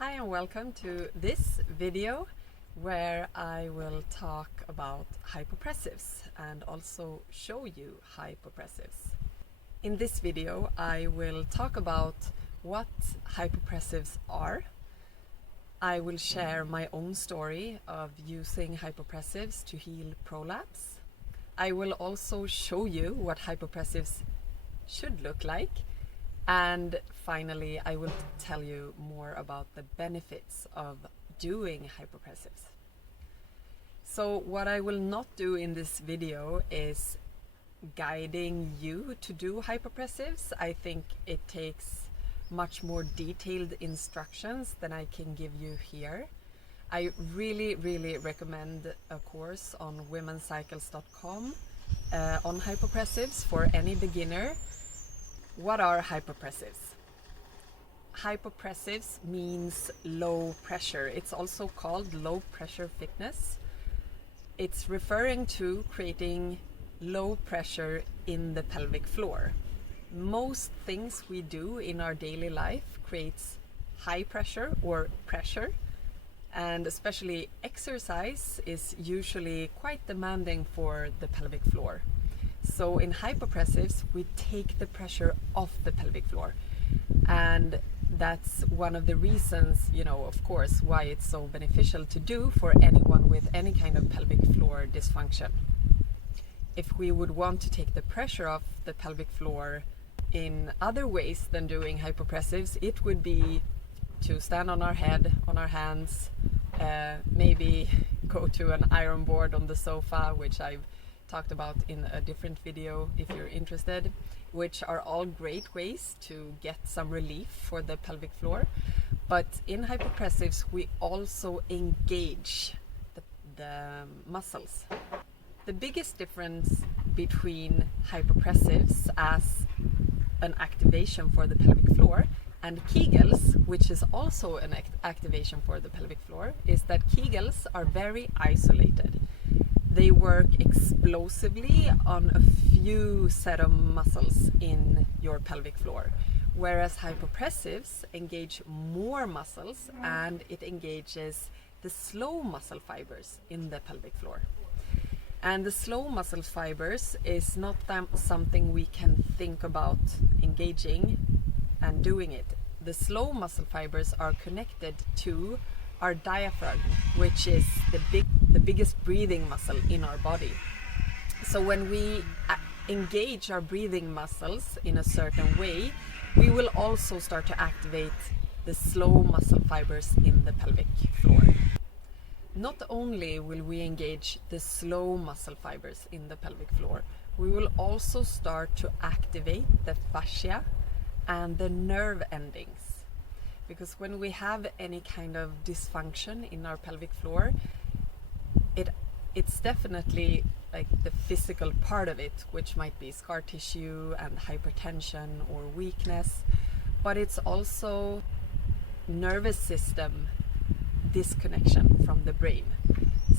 Hi and welcome to this video where I will talk about hypopressives and also show you hypopressives. In this video I will talk about what hypopressives are. I will share my own story of using hypopressives to heal prolapse. I will also show you what hypopressives should look like. And finally, I will tell you more about the benefits of doing hypopressives. So what I will not do in this video is guiding you to do hypopressives. I think it takes much more detailed instructions than I can give you here. I really recommend a course on womenscycles.com on hypopressives for any beginner. What are hypopressives? Hypopressives means low pressure. It's also called low pressure fitness. It's referring to creating low pressure in the pelvic floor. Most things we do in our daily life creates high pressure or pressure, and especially exercise is usually quite demanding for the pelvic floor. So in hypopressives, we take the pressure off the pelvic floor. And that's one of the reasons, of course, why it's so beneficial to do for anyone with any kind of pelvic floor dysfunction. If we would want to take the pressure off the pelvic floor in other ways than doing hypopressives, it would be to stand on our head, on our hands, maybe go to an iron board on the sofa, which I've talked about in a different video if you're interested, which are all great ways to get some relief for the pelvic floor. But in hypopressives we also engage the muscles. The biggest difference between hypopressives as an activation for the pelvic floor and Kegels, which is also an activation for the pelvic floor, is that Kegels are very isolated. They work explosively on a few set of muscles in your pelvic floor, whereas hypopressives engage more muscles and it engages the slow muscle fibers in the pelvic floor. And the slow muscle fibers is not something we can think about engaging and doing it. The slow muscle fibers are connected to our diaphragm, which is the biggest breathing muscle in our body. So when we engage our breathing muscles in a certain way, we will also start to activate the slow muscle fibers in the pelvic floor. Not only will we engage the slow muscle fibers in the pelvic floor, we will also start to activate the fascia and the nerve endings. Because when we have any kind of dysfunction in our pelvic floor, it's definitely like the physical part of it, which might be scar tissue and hypertension or weakness, but it's also nervous system disconnection from the brain.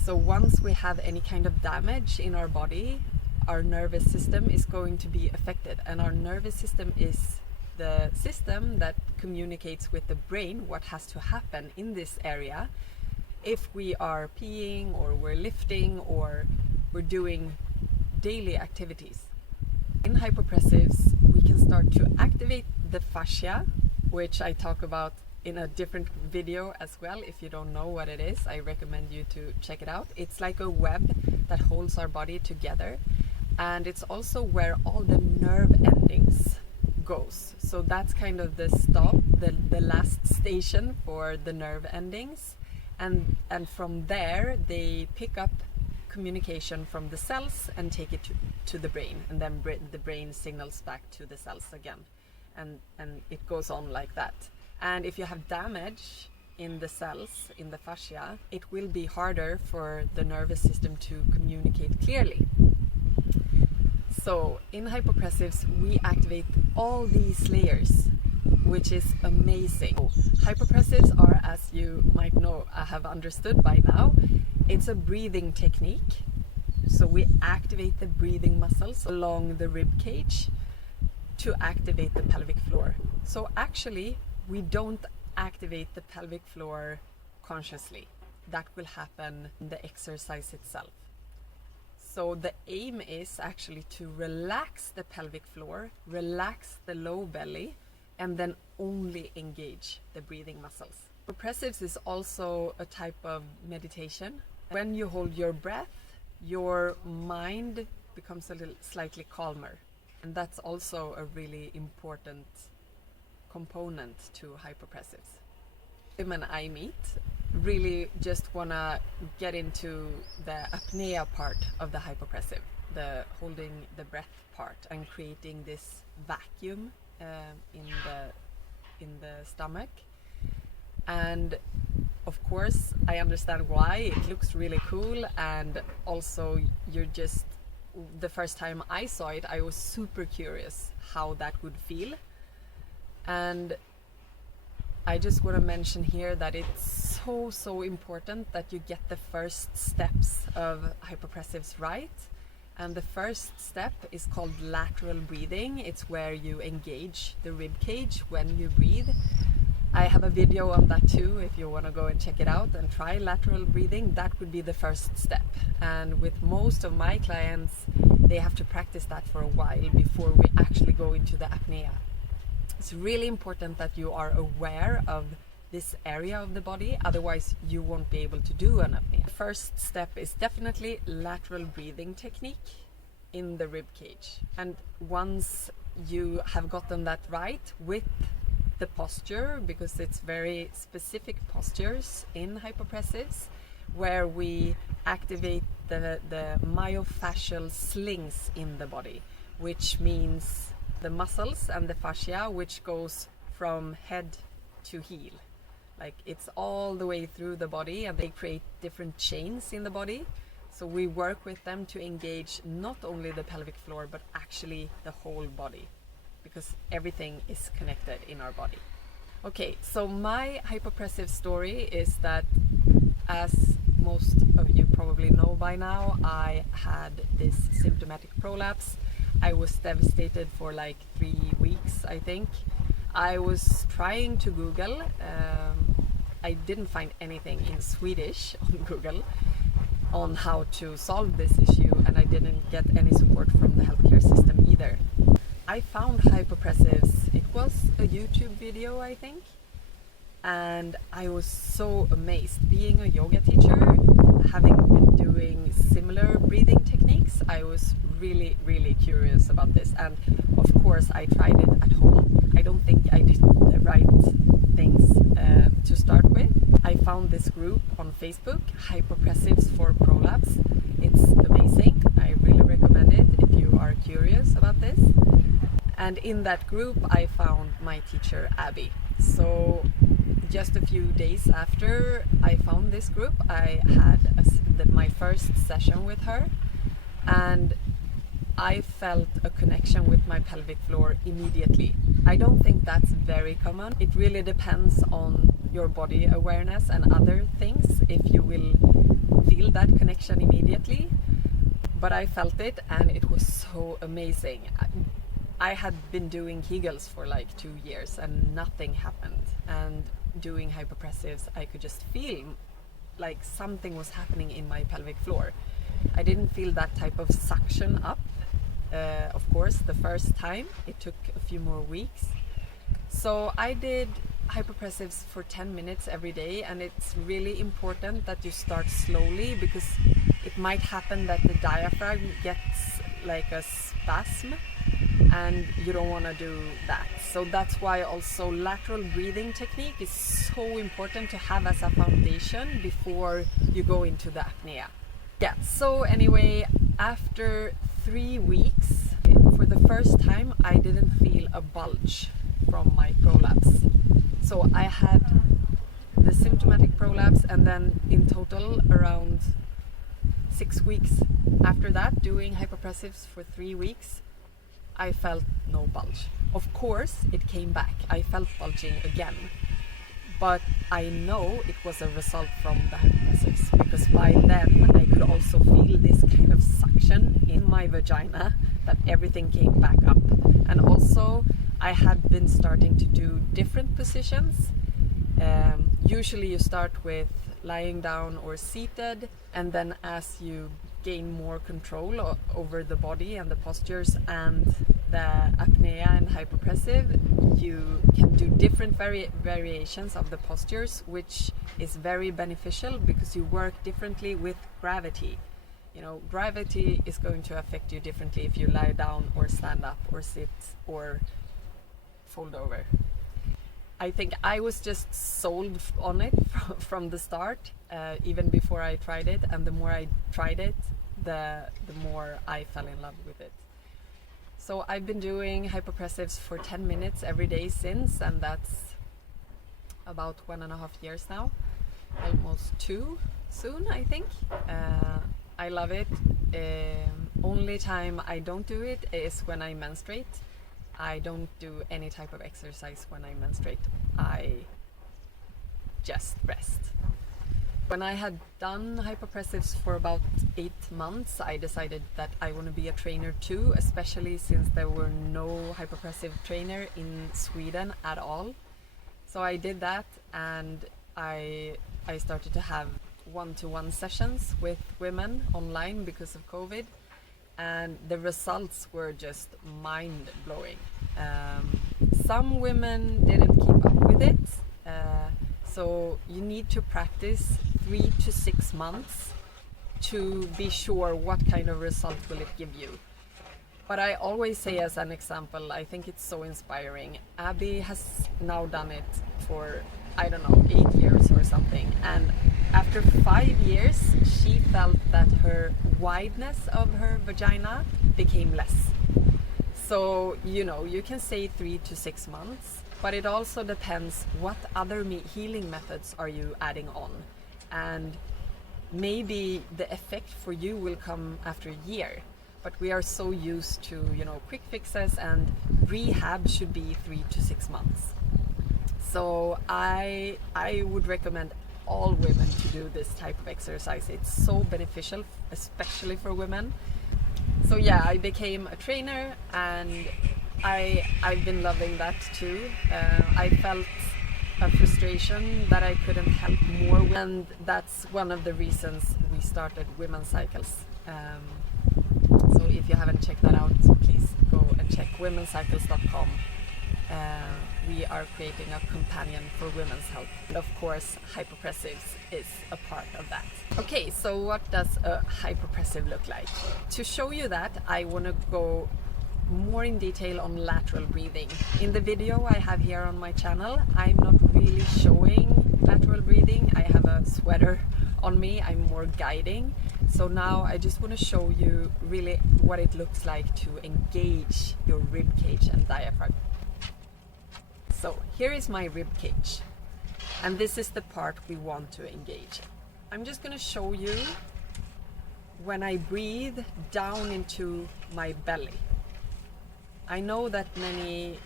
So once we have any kind of damage in our body, our nervous system is going to be affected, and our nervous system is the system that communicates with the brain what has to happen in this area if we are peeing or we're lifting or we're doing daily activities. In hypopressives, we can start to activate the fascia, which I talk about in a different video as well. If you don't know what it is, I recommend you to check it out. It's like a web that holds our body together, and it's also where all the nerve endings goes. So that's kind of the stop, the last station for the nerve endings, and from there they pick up communication from the cells and take it to the brain, and then the brain signals back to the cells again, and it goes on like that. And if you have damage in the cells, in the fascia, it will be harder for the nervous system to communicate clearly. So in hypopressives we activate all these layers, which is amazing. Hypopressives are, as you might know, have understood by now, it's a breathing technique. So we activate the breathing muscles along the rib cage to activate the pelvic floor. So actually we don't activate the pelvic floor consciously. That will happen in the exercise itself. So the aim is actually to relax the pelvic floor, relax the low belly, and then only engage the breathing muscles. Hypopressives is also a type of meditation. When you hold your breath, your mind becomes a little slightly calmer. And that's also a really important component to hypopressives. Women I meet really just want to get into the apnea part of the hypopressive, the holding the breath part, and creating this vacuum in the stomach. And of course I understand why. It looks really cool, and also the first time I saw it, I was super curious how that would feel. And I just want to mention here that it's so important that you get the first steps of hypopressives right. And the first step is called lateral breathing. It's where you engage the rib cage when you breathe. I have a video on that too, if you want to go and check it out and try lateral breathing. That would be the first step. And with most of my clients, they have to practice that for a while before we actually go into the apnea. It's really important that you are aware of this area of the body, otherwise you won't be able to do an apnea. The first step is definitely lateral breathing technique in the rib cage. And once you have gotten that right with the posture, because it's very specific postures in hypopressives, where we activate the myofascial slings in the body, which means the muscles and the fascia, which goes from head to heel. Like it's all the way through the body, and they create different chains in the body. So we work with them to engage not only the pelvic floor, but actually the whole body, because everything is connected in our body. Okay, so my hypopressive story is that, as most of you probably know by now, I had this symptomatic prolapse. I was devastated for like 3 weeks, I think. I was trying to Google. I didn't find anything in Swedish on Google on how to solve this issue, and I didn't get any support from the healthcare system either. I found hypopressives. It was a YouTube video, I think, and I was so amazed. Being a yoga teacher, having been doing similar breathing techniques, I was really curious about this, and of course I tried it at home. I don't think I did the right things to start with. I found this group on Facebook, Hypopressives for Prolapse. It's amazing. I really recommend it if you are curious about this. And in that group I found my teacher Abby. So just a few days after I found this group, I had my first session with her, and I felt a connection with my pelvic floor immediately. I don't think that's very common. It really depends on your body awareness and other things if you will feel that connection immediately. But I felt it, and it was so amazing. I had been doing Kegels for like 2 years and nothing happened. And doing hypopressives, I could just feel like something was happening in my pelvic floor. I didn't feel that type of suction up. Of course, the first time. It took a few more weeks. So I did hypopressives for 10 minutes every day, and it's really important that you start slowly, because it might happen that the diaphragm gets like a spasm, and you don't want to do that. So that's why also lateral breathing technique is so important to have as a foundation before you go into the apnea. Yeah, so anyway, after 3 weeks, for the first time, I didn't feel a bulge from my prolapse. So I had the symptomatic prolapse, and then in total around 6 weeks after that, doing hypopressives for 3 weeks, I felt no bulge. Of course, it came back. I felt bulging again. But I know it was a result from the hypopressives, because by then I could also feel this kind of suction in my vagina, that everything came back up. And also I had been starting to do different positions Usually you start with lying down or seated, and then as you gain more control over the body and the postures and the apnea and hypopressive, you can do different variations of the postures, which is very beneficial because you work differently with gravity. You know, gravity is going to affect you differently if you lie down or stand up or sit or fold over. I think I was just sold on it from the start, even before I tried it, and the more I tried it, the more I fell in love with it. So I've been doing hypopressives for 10 minutes every day since, and that's about 1.5 years now, almost 2 soon, I think. I love it. Only time I don't do it is when I menstruate. I don't do any type of exercise when I menstruate. I just rest. When I had done hypopressives for about 8 months, I decided that I want to be a trainer too, especially since there were no hypopressive trainer in Sweden at all. So I did that, and I started to have one-to-one sessions with women online because of COVID, and the results were just mind-blowing. Some women didn't keep up with it, so you need to practice 3 to 6 months to be sure what kind of result will it give you. But I always say, as an example, I think it's so inspiring. Abby has now done it for, I don't know, 8 years or something, and after 5 years she felt that her wideness of her vagina became less. So, you know, you can say 3 to 6 months, but it also depends what other healing methods are you adding on, and maybe the effect for you will come after a year. But we are so used to, you know, quick fixes, and rehab should be 3 to 6 months. So I would recommend all women to do this type of exercise. It's so beneficial, especially for women. So yeah, I became a trainer, and I've been loving that too. I felt a frustration that I couldn't help more, and that's one of the reasons we started Women's Cycles. So if you haven't checked that out, please go and check womenscycles.com. We are creating a companion for women's health. And of course, hypopressives is a part of that. Okay, so what does a hypopressive look like? To show you that, I want to go more in detail on lateral breathing. In the video I have here on my channel, I'm not really showing lateral breathing. I have a sweater on me, I'm more guiding. So now I just want to show you really what it looks like to engage your rib cage and diaphragm. So here is my rib cage, and this is the part we want to engage. I'm just going to show you when I breathe down into my belly. I know that many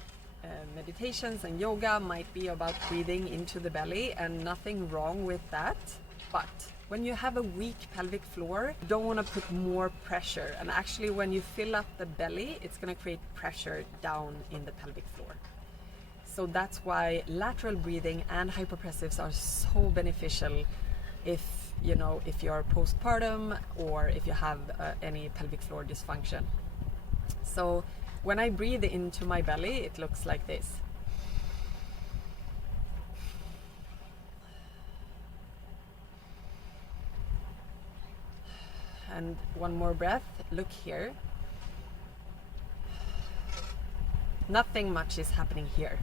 meditations and yoga might be about breathing into the belly, and nothing wrong with that, but when you have a weak pelvic floor, you don't want to put more pressure, and actually when you fill up the belly, it's going to create pressure down in the pelvic floor. So that's why lateral breathing and hypopressives are so beneficial if you're postpartum or if you have any pelvic floor dysfunction. So when I breathe into my belly, it looks like this. And one more breath, look here. Nothing much is happening here.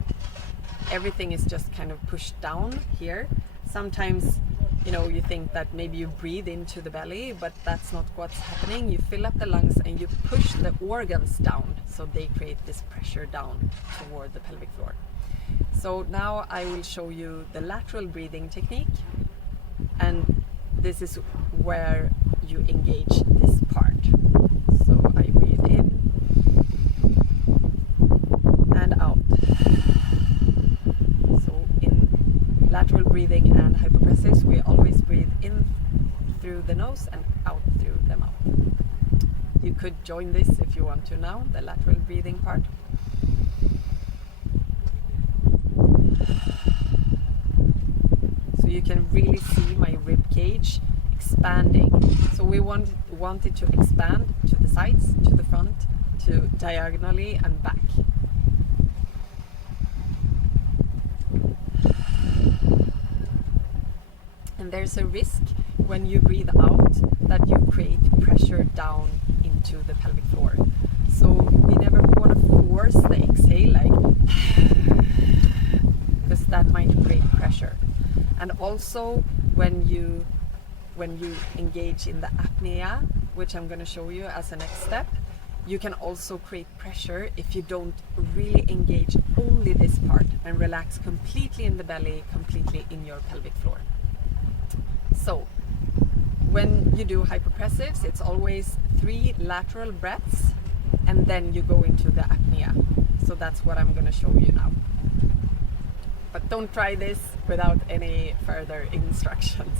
Everything is just kind of pushed down here. Sometimes, you think that maybe you breathe into the belly, but that's not what's happening. You fill up the lungs and you push the organs down, so they create this pressure down toward the pelvic floor. So now I will show you the lateral breathing technique, and this is where you engage this part. So I breathe in and out. So in lateral breathing and hypopressives, we always breathe in through the nose and out through the mouth. You could join this if you want to now, the lateral breathing part. you can really see my rib cage expanding. So we want it to expand to the sides, to the front, to diagonally and back. And there's a risk when you breathe out that you create pressure down into the pelvic floor. So we never want to force the exhale, because that might create pressure. And also when you engage in the apnea, which I'm going to show you as a next step, you can also create pressure if you don't really engage only this part and relax completely in the belly, completely in your pelvic floor. So when you do hypopressives, it's always 3 lateral breaths and then you go into the apnea. So that's what I'm going to show you now. But don't try this without any further instructions.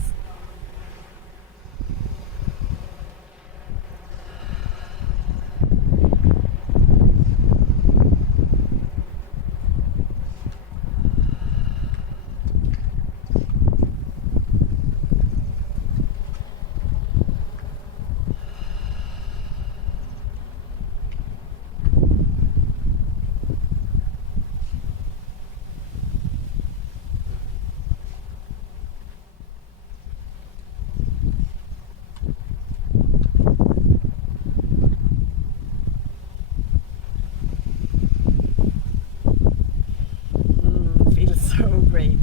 Great.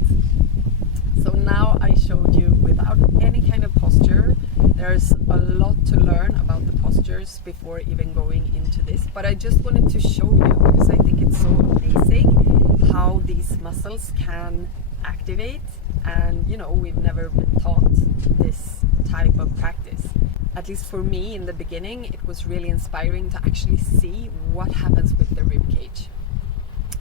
So now I showed you without any kind of posture. There's a lot to learn about the postures before even going into this, but I just wanted to show you because I think it's so amazing how these muscles can activate, and we've never been taught this type of practice. At least for me in the beginning, it was really inspiring to actually see what happens with the rib cage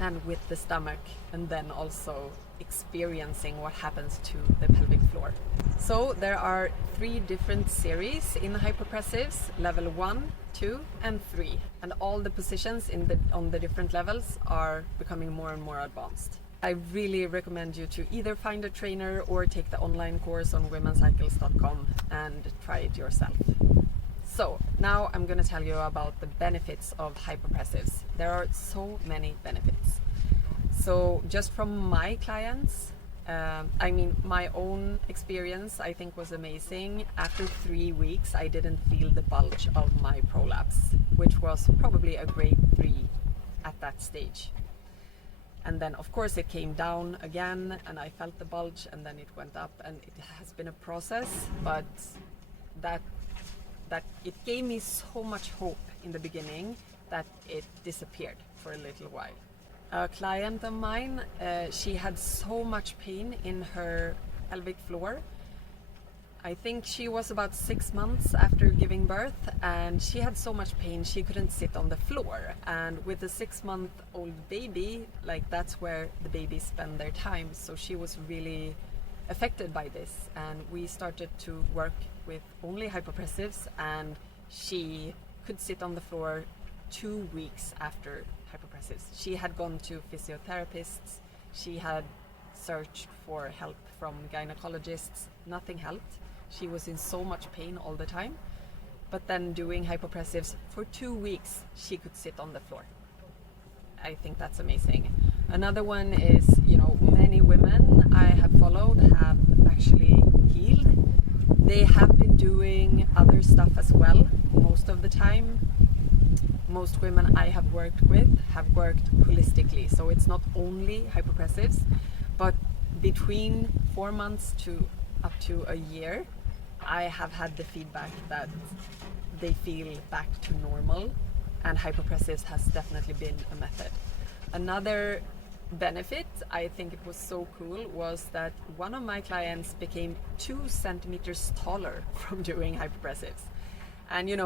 and with the stomach, and then also experiencing what happens to the pelvic floor. So there are 3 different series in hypopressives: level 1, 2 and 3, and all the positions on the different levels are becoming more and more advanced. I really recommend you to either find a trainer or take the online course on womencycles.com and try it yourself. So now I'm going to tell you about the benefits of hypopressives. There are so many benefits. So just from my clients, my own experience I think was amazing. After 3 weeks I didn't feel the bulge of my prolapse, which was probably a grade 3 at that stage. And then of course it came down again and I felt the bulge, and then it went up, and it has been a process, but that it gave me so much hope in the beginning that it disappeared for a little while. A client of mine, she had so much pain in her pelvic floor. I think she was about 6 months after giving birth, and she had so much pain she couldn't sit on the floor. And with a 6-month-old baby, that's where the babies spend their time. So she was really affected by this, and we started to work with only hypopressives, and she could sit on the floor 2 weeks after hypopressives. She had gone to physiotherapists, she had searched for help from gynecologists, nothing helped. She was in so much pain all the time, but then doing hypopressives for 2 weeks she could sit on the floor. I think that's amazing. Another one is, many women I have followed have actually healed. They have been doing other stuff as well. Most of the time, most women I have worked with have worked holistically. So it's not only hypopressives, but between 4 months to up to a year, I have had the feedback that they feel back to normal, and hypopressives has definitely been a method. Another benefit, I think it was so cool, was that one of my clients became 2 centimeters taller from doing hypopressives. And you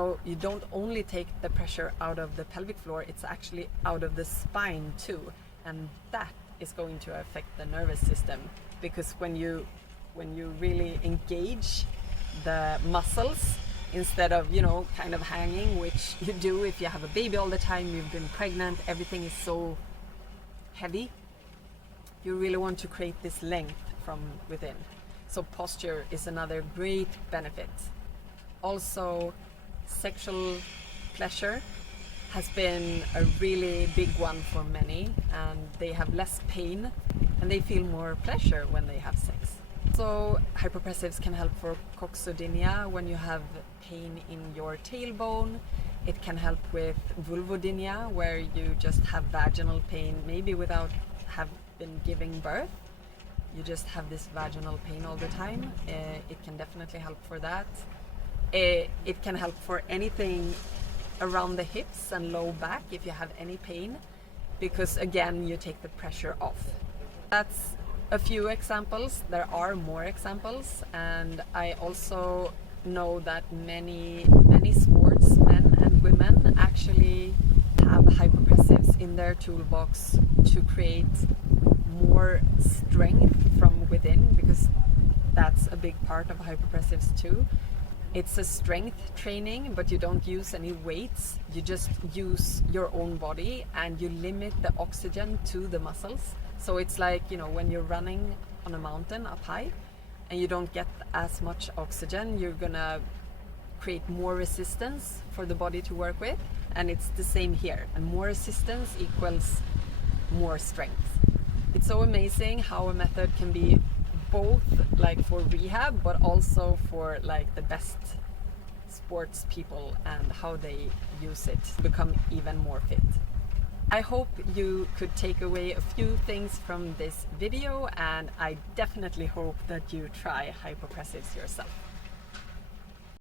don't only take the pressure out of the pelvic floor, it's actually out of the spine too, and that is going to affect the nervous system, because when you really engage the muscles instead of kind of hanging, which you do if you have a baby all the time, you've been pregnant, everything is so heavy. You really want to create this length from within. So posture is another great benefit. Also, sexual pleasure has been a really big one for many, and they have less pain and they feel more pleasure when they have sex. So hypopressives can help for coxodynia when you have pain in your tailbone. It can help with vulvodynia, where you just have vaginal pain, maybe without have been giving birth. You just have this vaginal pain all the time. It can definitely help for that. It can help for anything around the hips and low back if you have any pain, because again, you take the pressure off. That's a few examples. There are more examples, and I also know that many sportsmen and women actually have hypopressives in their toolbox to create more strength from within, because that's a big part of hypopressives too. It's a strength training, but you don't use any weights. You just use your own body and you limit the oxygen to the muscles. So it's like, you know, when you're running on a mountain up high and you don't get as much oxygen, you're gonna create more resistance for the body to work with. And it's the same here. And more resistance equals more strength. It's so amazing how a method can be both like for rehab, but also for like the best sports people and how they use it to become even more fit. I hope you could take away a few things from this video, and I definitely hope that you try hypopressives yourself.